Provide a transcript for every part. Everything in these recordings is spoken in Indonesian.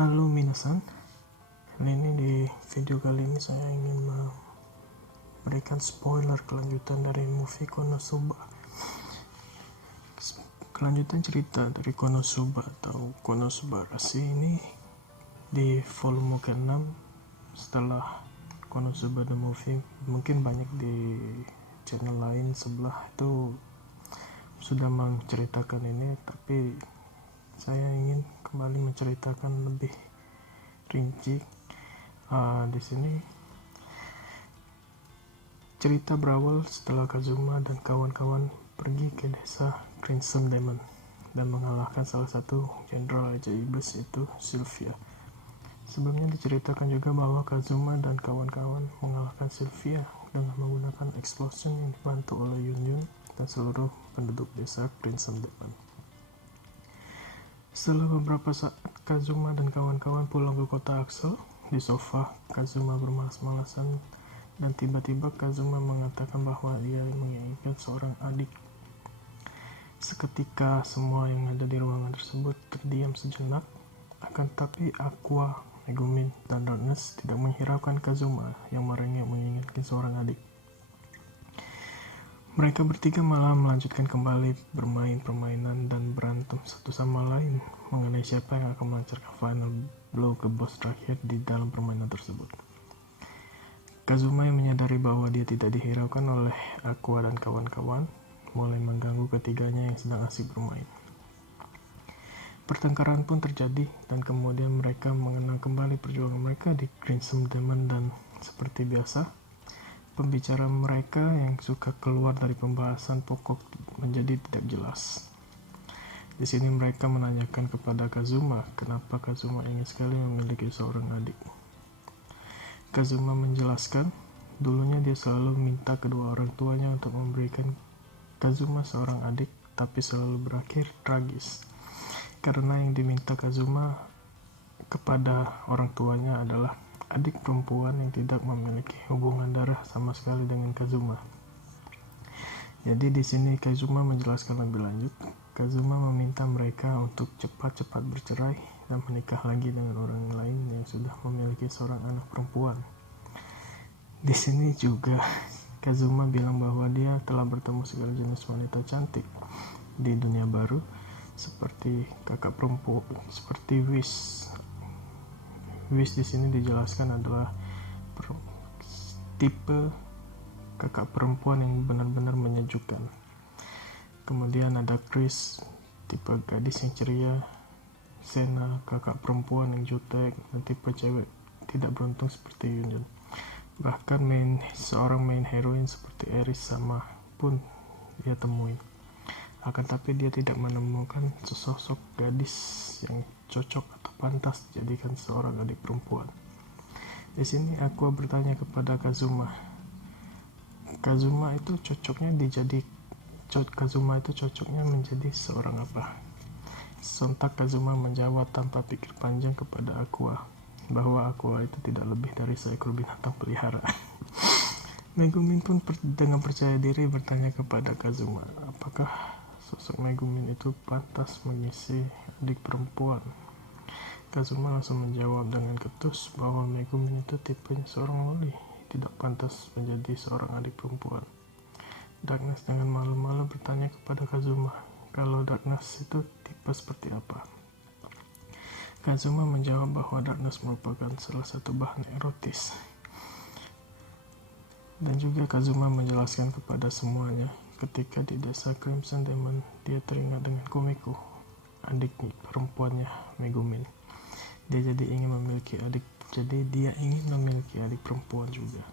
Halo minasan, kali ini di video kali ini saya ingin memberikan spoiler kelanjutan dari movie Konosuba. Kelanjutan cerita dari Konosuba atau Konosubarashi ini di volume ke-6 setelah Konosuba the movie. Mungkin banyak di channel lain sebelah itu sudah menceritakan ini, tapi saya ingin kembali menceritakan lebih rinci. Di sini cerita berawal setelah Kazuma dan kawan-kawan pergi ke desa Crimson Demon dan mengalahkan salah satu jenderal ajaib yaitu Sylvia. Sebelumnya diceritakan juga bahwa Kazuma dan kawan-kawan mengalahkan Sylvia dengan menggunakan explosion yang dibantu oleh Yun dan seluruh penduduk desa Crimson Demon. Setelah beberapa saat, Kazuma dan kawan-kawan pulang ke kota Axel. Di sofa, Kazuma bermalas-malasan dan tiba-tiba Kazuma mengatakan bahwa dia menginginkan seorang adik. Seketika semua yang ada di ruangan tersebut terdiam sejenak, akan tetapi Aqua, Megumin, dan Darkness tidak menghiraukan Kazuma yang merengek menginginkan seorang adik. Mereka bertiga malah melanjutkan kembali bermain permainan dan berantem satu sama lain mengenai siapa yang akan melancarkan final blow ke bos terakhir di dalam permainan tersebut. Kazuma yang menyadari bahwa dia tidak dihiraukan oleh Aqua dan kawan-kawan mulai mengganggu ketiganya yang sedang asik bermain. Pertengkaran pun terjadi dan kemudian mereka mengenang kembali perjuangan mereka di Crimson Demon dan seperti biasa, pembicara mereka yang suka keluar dari pembahasan pokok menjadi tidak jelas. Di sini mereka menanyakan kepada Kazuma kenapa Kazuma ingin sekali memiliki seorang adik. Kazuma menjelaskan, dulunya dia selalu minta kedua orang tuanya untuk memberikan Kazuma seorang adik, tapi selalu berakhir tragis. Karena yang diminta Kazuma kepada orang tuanya adalah adik perempuan yang tidak memiliki hubungan darah sama sekali dengan Kazuma. Jadi di sini Kazuma menjelaskan lebih lanjut. Kazuma meminta mereka untuk cepat-cepat bercerai dan menikah lagi dengan orang lain yang sudah memiliki seorang anak perempuan. Di sini juga Kazuma bilang bahwa dia telah bertemu segala jenis wanita cantik di dunia baru, seperti kakak perempuan, seperti Wish. Wish di sini dijelaskan adalah tipe kakak perempuan yang benar-benar menyejukkan. Kemudian ada Chris, tipe gadis yang ceria. Sena, kakak perempuan yang jutek dan tipe cewek tidak beruntung seperti Yun. Bahkan seorang main heroine seperti Eris sama pun dia temuin. Akan tapi dia tidak menemukan sesosok gadis yang cocok atau pantas dijadikan seorang adik perempuan. Di sini aku bertanya kepada Kazuma. Kazuma itu cocoknya menjadi seorang apa? Sontak Kazuma menjawab tanpa pikir panjang kepada Aqua bahwa Aqua itu tidak lebih dari seekor binatang peliharaan. Megumin pun dengan percaya diri bertanya kepada Kazuma, apakah sosok Megumin itu pantas mengisi adik perempuan? Kazuma langsung menjawab dengan ketus bahwa Megumin itu tipenya seorang loli, tidak pantas menjadi seorang adik perempuan. Darkness dengan malu-malu bertanya kepada Kazuma, kalau Darkness itu tipe seperti apa? Kazuma menjawab bahwa Darkness merupakan salah satu bahan erotis. Dan juga Kazuma menjelaskan kepada semuanya, ketika di desa Crimson Demon, dia teringat dengan Kumiko, adik perempuannya Megumin. Dia ingin memiliki adik perempuan juga.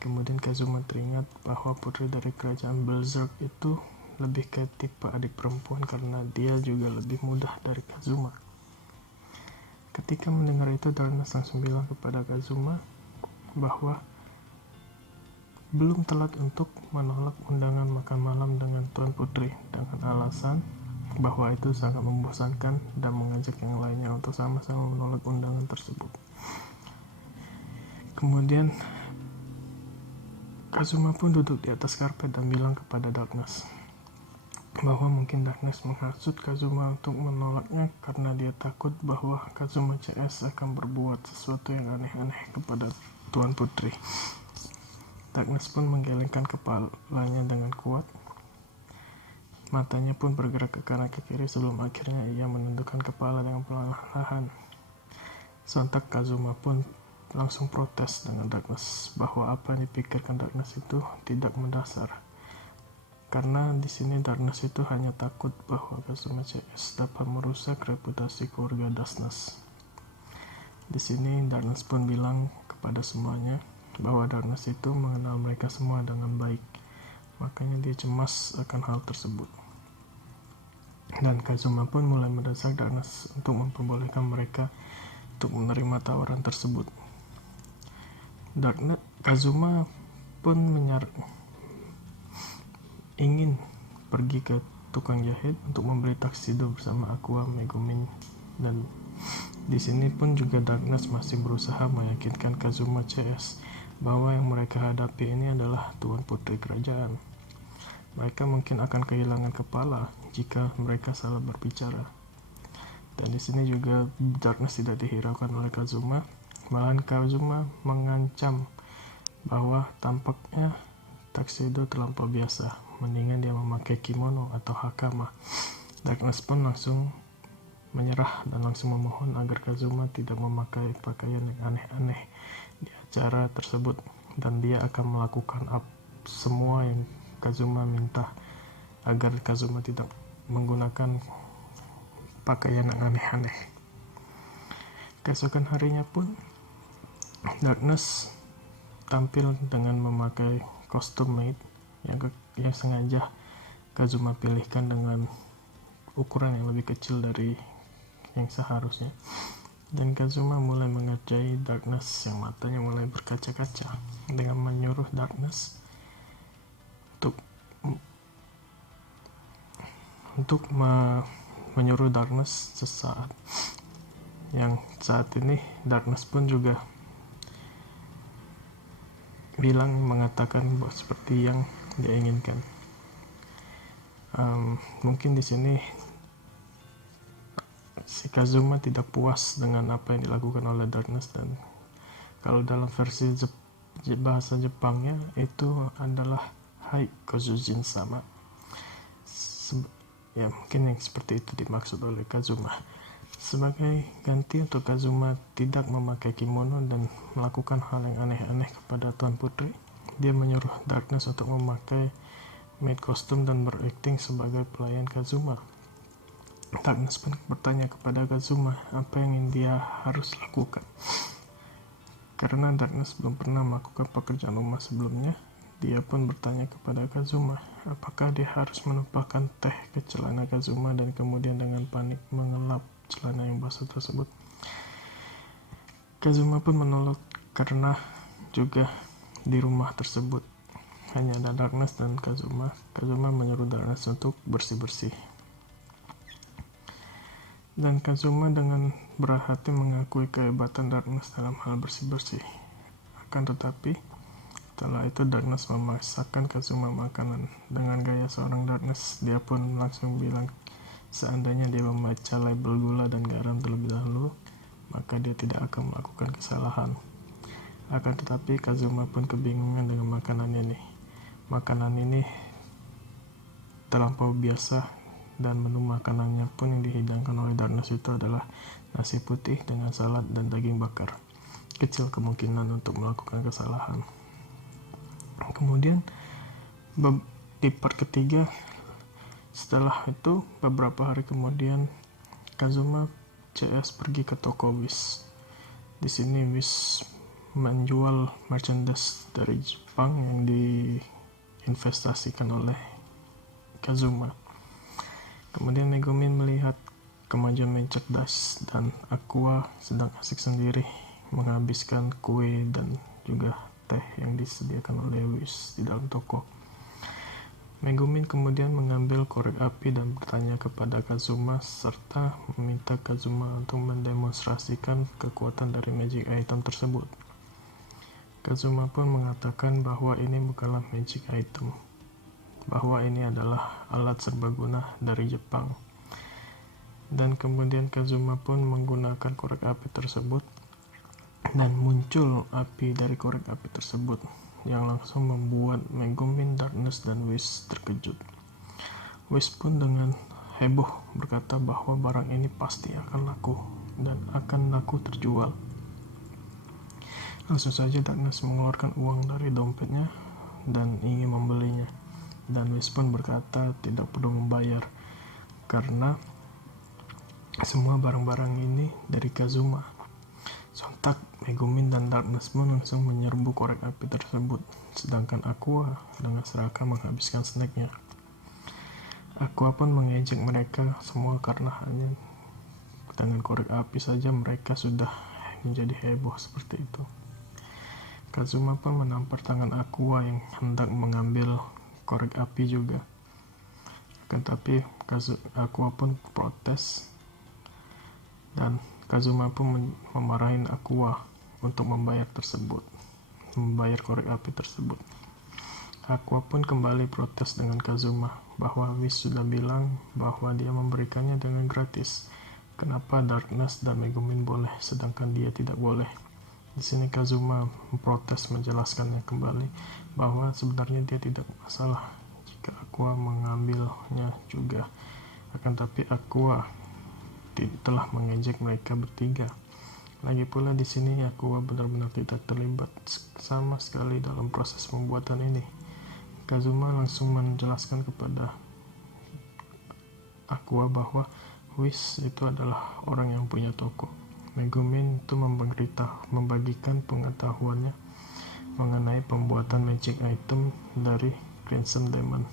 Kemudian Kazuma teringat bahwa putri dari kerajaan Berserk itu lebih ke tipe adik perempuan karena dia juga lebih mudah dari Kazuma. Ketika mendengar itu, Darkness langsung bilang kepada Kazuma bahwa belum telat untuk menolak undangan makan malam dengan Tuan Putri dengan alasan bahwa itu sangat membosankan dan mengajak yang lainnya untuk sama-sama menolak undangan tersebut. Kemudian Kazuma pun duduk di atas karpet dan bilang kepada Darkness, bahwa mungkin Darkness menghasut Kazuma untuk menolaknya karena dia takut bahwa Kazuma CS akan berbuat sesuatu yang aneh-aneh kepada Tuan Putri. Darkness pun menggelengkan kepalanya dengan kuat. Matanya pun bergerak ke kanan ke kiri sebelum akhirnya ia menundukkan kepala dengan perlahan. Sontak Kazuma pun langsung protes dengan Darkness bahwa apa yang dipikirkan Darkness itu tidak mendasar. Karena di sini Darkness itu hanya takut bahwa Kazuma CS dapat merusak reputasi keluarga Darkness. Di sini Darkness pun bilang kepada semuanya bahwa Darkness itu mengenal mereka semua dengan baik. Makanya dia cemas akan hal tersebut. Dan Kazuma pun mulai mendesak Darkness untuk memperbolehkan mereka untuk menerima tawaran tersebut. Kazuma pun ingin pergi ke tukang jahit untuk membeli tuxedo bersama Aqua, Megumin, dan di sini pun juga Darkness masih berusaha meyakinkan Kazuma CS bahwa yang mereka hadapi ini adalah Tuan Putri Kerajaan. Mereka mungkin akan kehilangan kepala jika mereka salah berbicara. Dan di sini juga Darkness tidak dihiraukan oleh Kazuma, malahan Kazuma mengancam bahwa tampaknya tuxedo terlampau biasa, mendingan dia memakai kimono atau hakama. Darkness pun langsung menyerah dan langsung memohon agar Kazuma tidak memakai pakaian yang aneh-aneh di acara tersebut, dan dia akan melakukan semua yang Kazuma minta agar Kazuma tidak menggunakan pakaian yang aneh-aneh. Keesokan harinya pun Darkness tampil dengan memakai kostum maid yang sengaja Kazuma pilihkan dengan ukuran yang lebih kecil dari yang seharusnya. Dan Kazuma mulai mengerjai Darkness yang matanya mulai berkaca-kaca dengan menyuruh Darkness untuk menyuruh Darkness sesaat. Yang saat ini Darkness pun juga mengatakan seperti yang dia inginkan. Mungkin di sini si Kazuma tidak puas dengan apa yang dilakukan oleh Darkness, dan kalau dalam versi bahasa Jepangnya itu adalah Hai Kozujin sama. Ya mungkin yang seperti itu dimaksud oleh Kazuma. Sebagai ganti untuk Kazuma tidak memakai kimono dan melakukan hal yang aneh-aneh kepada Tuan Putri, dia menyuruh Darkness untuk memakai maid kostum dan berakting sebagai pelayan Kazuma. Darkness pun bertanya kepada Kazuma apa yang dia harus lakukan. Karena Darkness belum pernah melakukan pekerjaan rumah sebelumnya, dia pun bertanya kepada Kazuma apakah dia harus menumpahkan teh ke celana Kazuma dan kemudian dengan panik mengelap celana yang basah tersebut. Kazuma pun menolak karena juga di rumah tersebut hanya ada Darkness dan Kazuma. Kazuma menyuruh Darkness untuk bersih-bersih. Dan Kazuma dengan berat hati mengakui kehebatan Darkness dalam hal bersih-bersih. Akan tetapi, setelah itu Darkness memasakkan Kazuma makanan. Dengan gaya seorang Darkness, dia pun langsung bilang seandainya dia membaca label gula dan garam terlebih dahulu, maka dia tidak akan melakukan kesalahan. Akan tetapi Kazuma pun kebingungan dengan makanan ini. Makanan ini terlampau biasa, dan menu makanannya pun yang dihidangkan oleh Darkness itu adalah nasi putih dengan salad dan daging bakar. Kecil kemungkinan untuk melakukan kesalahan. Kemudian di part ketiga, setelah itu beberapa hari kemudian Kazuma CS pergi ke toko Wish. Di sini Wish menjual merchandise dari Jepang yang diinvestasikan oleh Kazuma. Kemudian Megumin melihat kemajuan main cerdas dan Aqua sedang asik sendiri menghabiskan kue dan juga teh yang disediakan oleh Wish di dalam toko. Megumin kemudian mengambil korek api dan bertanya kepada Kazuma serta meminta Kazuma untuk mendemonstrasikan kekuatan dari magic item tersebut. Kazuma pun mengatakan bahwa ini bukanlah magic item. bahwa ini adalah alat serbaguna dari Jepang. Dan kemudian Kazuma pun menggunakan korek api tersebut, dan muncul api dari korek api tersebut yang langsung membuat Megumin, Darkness, dan Whis terkejut. Whis pun dengan heboh berkata bahwa barang ini pasti akan laku dan akan laku terjual. Langsung saja Darkness mengeluarkan uang dari dompetnya dan ingin membelinya, dan Whis pun berkata tidak perlu membayar karena semua barang-barang ini dari Kazuma. Sontak Megumin dan Darkness pun langsung menyerbu korek api tersebut, sedangkan Aqua dengan serakah menghabiskan snacknya. Aqua pun mengejek mereka semua karena hanya dengan korek api saja mereka sudah menjadi heboh seperti itu. Kazuma pun menampar tangan Aqua yang hendak mengambil korek api juga. Akan tapi Aqua pun protes, dan Kazuma pun memarahin Aqua untuk membayar korek api tersebut. Aqua pun kembali protes dengan Kazuma bahwa Whis sudah bilang bahwa dia memberikannya dengan gratis. Kenapa Darkness dan Megumin boleh sedangkan dia tidak boleh? Di sini Kazuma memprotes, menjelaskannya kembali bahwa sebenarnya dia tidak masalah jika Aqua mengambilnya juga. Akan tapi Aqua telah mengejek mereka bertiga. Lagi pula di sini Aqua benar-benar tidak terlibat sama sekali dalam proses pembuatan ini. Kazuma langsung menjelaskan kepada Aqua bahwa Whis itu adalah orang yang punya toko. Megumin itu membagikan pengetahuannya mengenai pembuatan magic item dari Crimson Demon,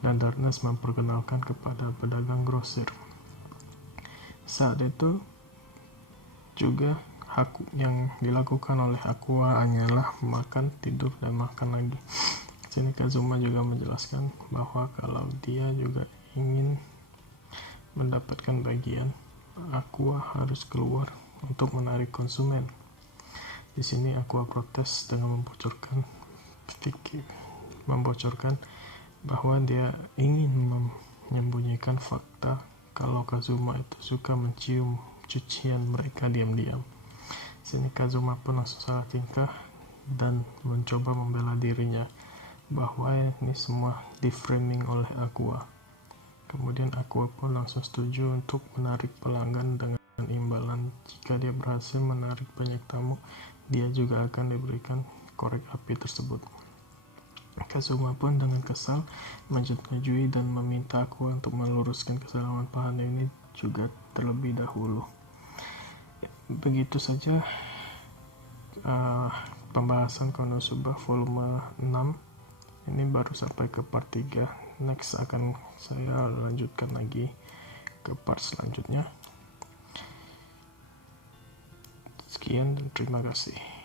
dan Darkness memperkenalkan kepada pedagang grosir. Saat itu juga yang dilakukan oleh Aqua hanyalah makan, tidur, dan makan lagi. Sini Kazuma juga menjelaskan bahwa kalau dia juga ingin mendapatkan bagian, Aqua harus keluar untuk menarik konsumen. Di sini Aqua protes dengan membocorkan bahwa dia ingin menyembunyikan fakta kalau Kazuma itu suka mencium cucian mereka diam-diam. Sini Kazuma pun langsung salah tingkah dan mencoba membela dirinya bahwa ini semua di-framing oleh Aqua. Kemudian Aqua pun langsung setuju untuk menarik pelanggan dengan imbalan jika dia berhasil menarik banyak tamu, dia juga akan diberikan korek api tersebut. Kazuma pun dengan kesal menyetujui dan meminta Aqua untuk meluruskan kesalahan paham ini juga terlebih dahulu. Begitu saja pembahasan Konosuba volume 6. Ini baru sampai ke part 3. Next akan saya lanjutkan lagi ke part selanjutnya. Sekian dan terima kasih.